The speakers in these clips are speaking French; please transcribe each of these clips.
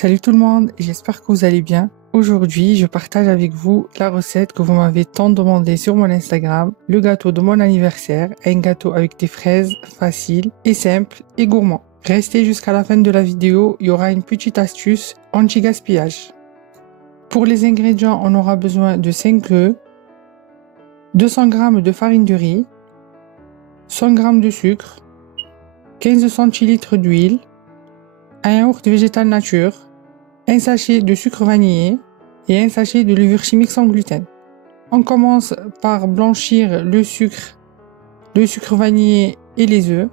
Salut tout le monde, j'espère que vous allez bien. Aujourd'hui, je partage avec vous la recette que vous m'avez tant demandé sur mon Instagram, le gâteau de mon anniversaire, un gâteau avec des fraises facile et simple et gourmand. Restez jusqu'à la fin de la vidéo, il y aura une petite astuce anti-gaspillage. Pour les ingrédients, on aura besoin de 5 œufs, 200 g de farine de riz, 100 g de sucre, 15 centilitres d'huile, un yaourt végétal nature, un sachet de sucre vanillé et un sachet de levure chimique sans gluten. On commence par blanchir le sucre vanillé et les œufs.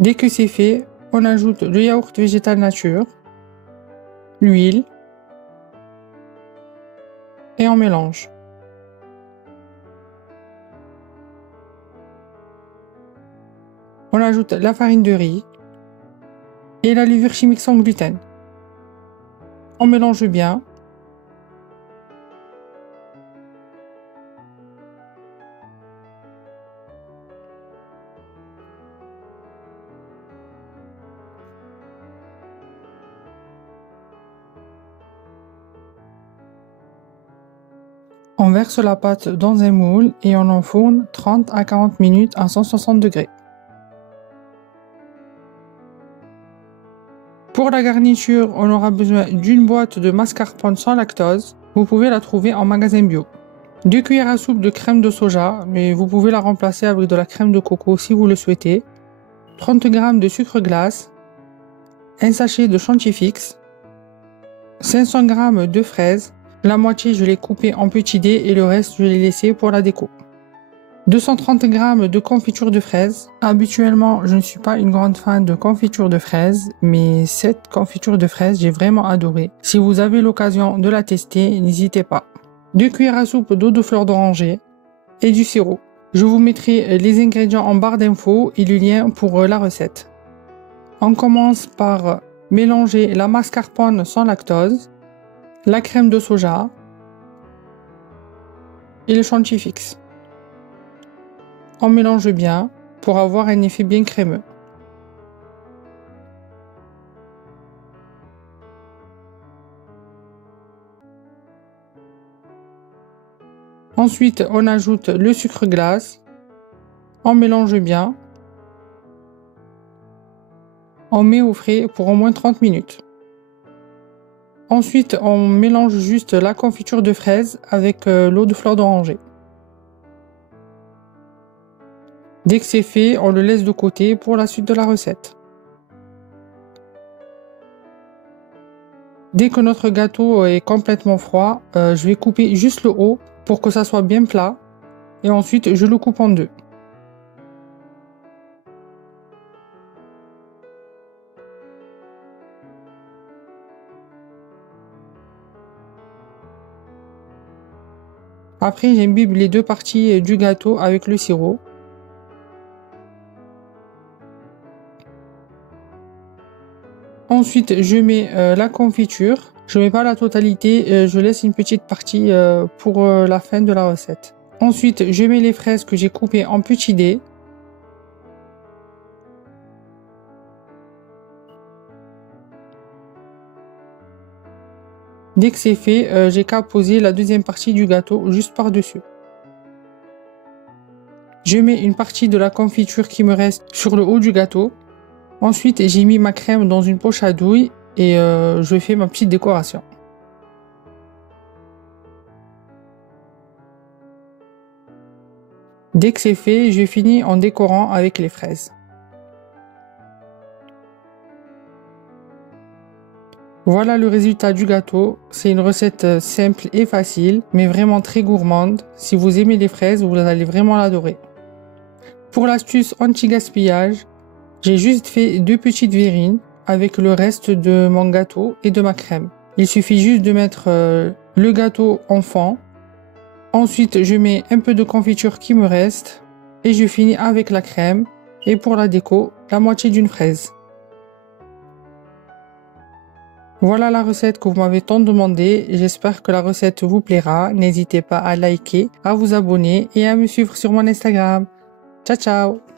Dès que c'est fait, on ajoute le yaourt végétal nature, l'huile et on mélange. On ajoute la farine de riz et la levure chimique sans gluten. On mélange bien. On verse la pâte dans un moule et on enfourne 30 à 40 minutes à 160 degrés. Pour la garniture, on aura besoin d'une boîte de mascarpone sans lactose. Vous pouvez la trouver en magasin bio. 2 cuillères à soupe de crème de soja, mais vous pouvez la remplacer avec de la crème de coco si vous le souhaitez. 30 g de sucre glace, un sachet de chantilly fixe, 500 g de fraises. La moitié, je l'ai coupée en petits dés et le reste, je l'ai laissé pour la déco. 230 g de confiture de fraises. Habituellement, je ne suis pas une grande fan de confiture de fraises, mais cette confiture de fraises, j'ai vraiment adoré. Si vous avez l'occasion de la tester, n'hésitez pas. 2 cuillères à soupe d'eau de fleur d'oranger et du sirop. Je vous mettrai les ingrédients en barre d'infos et le lien pour la recette. On commence par mélanger la mascarpone sans lactose, la crème de soja et le chantilly fixe. On mélange bien pour avoir un effet bien crémeux. Ensuite, on ajoute le sucre glace. On mélange bien. On met au frais pour au moins 30 minutes. Ensuite, on mélange juste la confiture de fraises avec l'eau de fleur d'oranger. Dès que c'est fait, on le laisse de côté pour la suite de la recette. Dès que notre gâteau est complètement froid, je vais couper juste le haut pour que ça soit bien plat et ensuite je le coupe en deux. Après, j'imbibe les deux parties du gâteau avec le sirop. Ensuite, je mets la confiture. Je mets pas la totalité, je laisse une petite partie pour la fin de la recette. Ensuite, je mets les fraises que j'ai coupées en petits dés. Dès que c'est fait, j'ai qu'à poser la deuxième partie du gâteau juste par-dessus. Je mets une partie de la confiture qui me reste sur le haut du gâteau. Ensuite, j'ai mis ma crème dans une poche à douille et je fais ma petite décoration. Dès que c'est fait, je finis en décorant avec les fraises. Voilà le résultat du gâteau. C'est une recette simple et facile, mais vraiment très gourmande. Si vous aimez les fraises, vous allez vraiment l'adorer. Pour l'astuce anti-gaspillage, j'ai juste fait 2 petites verrines avec le reste de mon gâteau et de ma crème. Il suffit juste de mettre le gâteau en fond. Ensuite, je mets un peu de confiture qui me reste et je finis avec la crème et pour la déco, la moitié d'une fraise. Voilà la recette que vous m'avez tant demandé. J'espère que la recette vous plaira. N'hésitez pas à liker, à vous abonner et à me suivre sur mon Instagram. Ciao ciao!